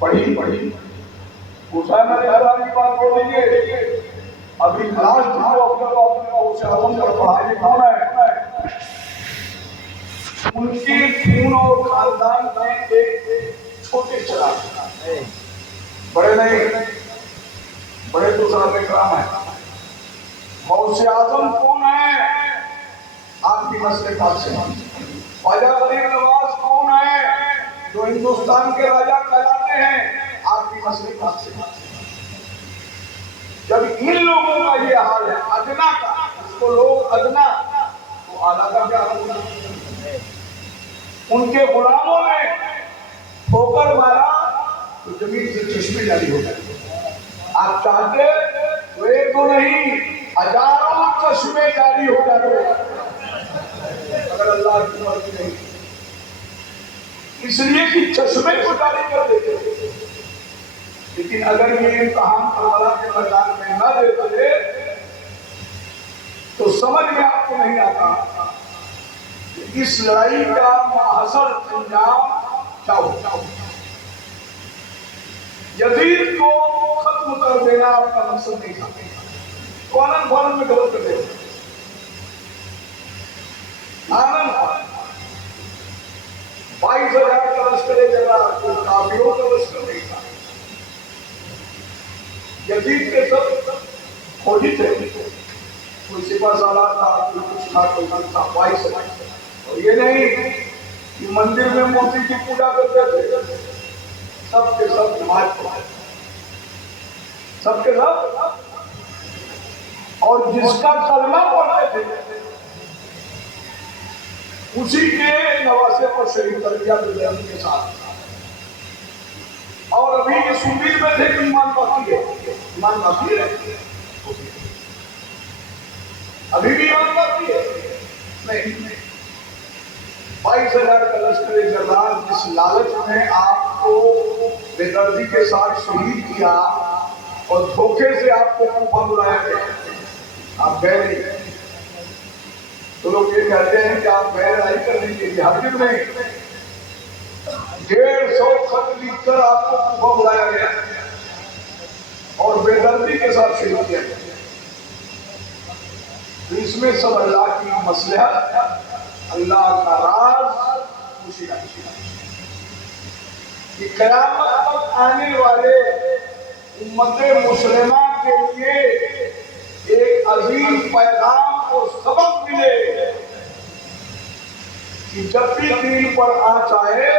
पढ़ी पढ़ी हुसैन अलैहिस्सलाम की बात बोल लीजिए। अभी लास्ट जो अपने हुसैन पर पढ़ाई कौन है? उनके खून और खानदान में एक छोटे चिराग, बड़े नहीं, बड़े तो साहब इकराम है। गौसे आजम कौन है? आपकी मसले पास से। ख्वाजा गरीब नवाज कौन है? जो हिंदुस्तान के राजा कहलाते हैं, आपकी मसले पास से। जब इन लोगों का ये हाल है, अदना का, इसको लोग अदना, तो आला का क्या होगा? उनके गुलामों ने ठोकर मारा तो जमीन से चश्मे जारी हो गए। आप चाहते तो एक तो नहीं, हजारों चश्मे जारी हो जाते अगर अल्लाह की मर्जी नहीं, इसलिए कि चश्मे को जारी कर देते। लेकिन अगर ये इम्तिहान करबला के मैदान में न देते तो समझ में आपको नहीं आता इस लड़ाई का मुआसर अंजाम क्या होगा। यजीद को खत्म कर देना आपका मकसद नहीं था, तो आनंद फानंद में गलत कर देगा। आनंद 22,000 का लश्कर चला, तो काफिरों का लश्कर नहीं था। यजीद के सब फौजी थे, कोई सिपा सालार था, कोई कुछ था, कोई कुछ था। 22,000। और ये नहीं कि मंदिर में मूर्ति की पूजा करते थे, सबके सब नमाज पढ़ते, सबके सब, और जिसका कलमा पढ़ते थे उसी के नवासे पर शहीद कर दिया के साथ। और अभी इस उम्मीद में थे कि ईमान बाकी है, ईमान बाकी है, अभी भी ईमान बाकी है नहीं। 22,000 का लश्कर जरदार जिस लालच में आपको बेदर्दी के साथ शहीद किया और धोखे से आपको कूफा बुलाया गया, आप गए नहीं। तो लोग ये कहते हैं कि आप गए लड़ाई करने के लिए, हरगिज़ नहीं। 150 खत लिखकर आपको कूफा बुलाया गया और बेदर्दी के साथ शहीद किया गया। तो इसमें सब अल्लाह की मसलहत, अल्लाह का राज खुशी कि क़यामत तक आने वाले उम्मत मुस्लिमा के लिए एक अजीम पैगाम और सबक मिले कि जब भी दीन पर आँच आए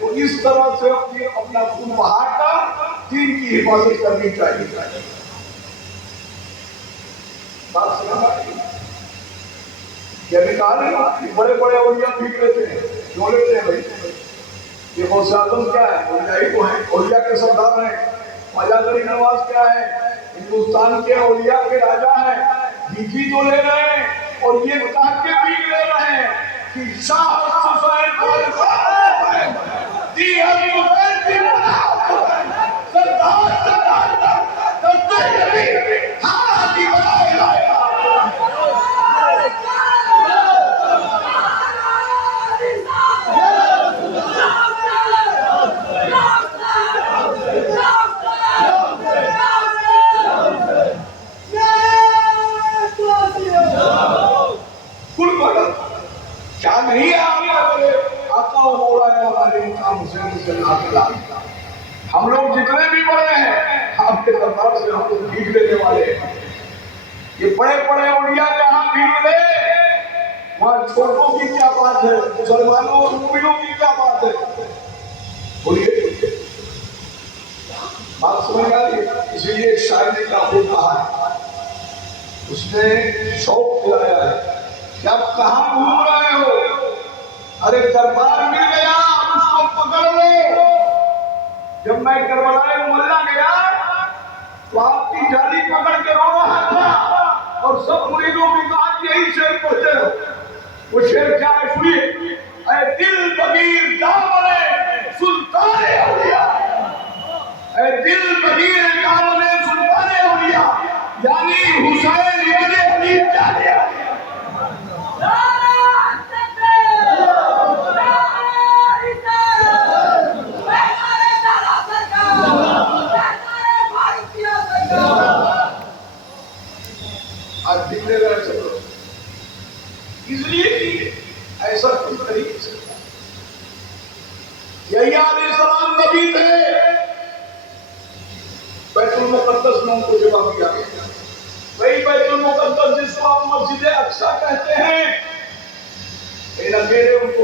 तो इस तरह से अपना खून बहाकर दीन की हिफाजत करनी चाहिए। बात समझ ये निकाल बड़े बड़े औलिया भीग लेते हैं, क्यों लेते हैं भाई? ये गौसे आज़म क्या है? औलिया ही तो है, औलिया के सरदार हैं। ख्वाजा गरीब नवाज क्या है? हिंदुस्तान के औलिया के राजा हैं। भीगी तो ले रहे हैं और ये कह के भीग ले रहे हैं कि शाह हुसैन क्या नहीं है आका हम लोग जितने भी बड़े हैं आपके दरबार से हम लोग भीग लेने वाले हैं। ये बड़े बड़े औलिया जहाँ भीग ले, वहाँ छोटों की क्या बात है, मुसलमानों और मुमिनों की क्या बात है? बोलिए, बात समझ आ रही है? इसीलिए शायर ने क्या खूब कहा है, उसने शौक दिलाया है कि आप कहाँ घूम रहे हो? अरे दरबार मिल गया, उसको पकड़ लो। जब मैं करबला मोहल्ला गया तो आपकी जाली पकड़ के रो रहा था और सब मुरीदों की बात यही शेर पहुंचे। वो शेर क्या है सुनिए, ऐ दिल बगीर दामने सुल्ताने औलिया, ऐ दिल बगीर दामने सुल्ताने औलिया, यानी हुसैन इब्ने अली जाने आज बिगड़े गए सब लोग, इसलिए कि ऐसा कुछ कर ही नहीं सकता। यही अलैहिस्सलाम नबी थे, बैतुल मुकद्दस में उनको जवाब दिया गया। वही बैतुल मुकद्दस जिसको आप मस्जिद अक्सा कहते हैं, इन अकेले उनको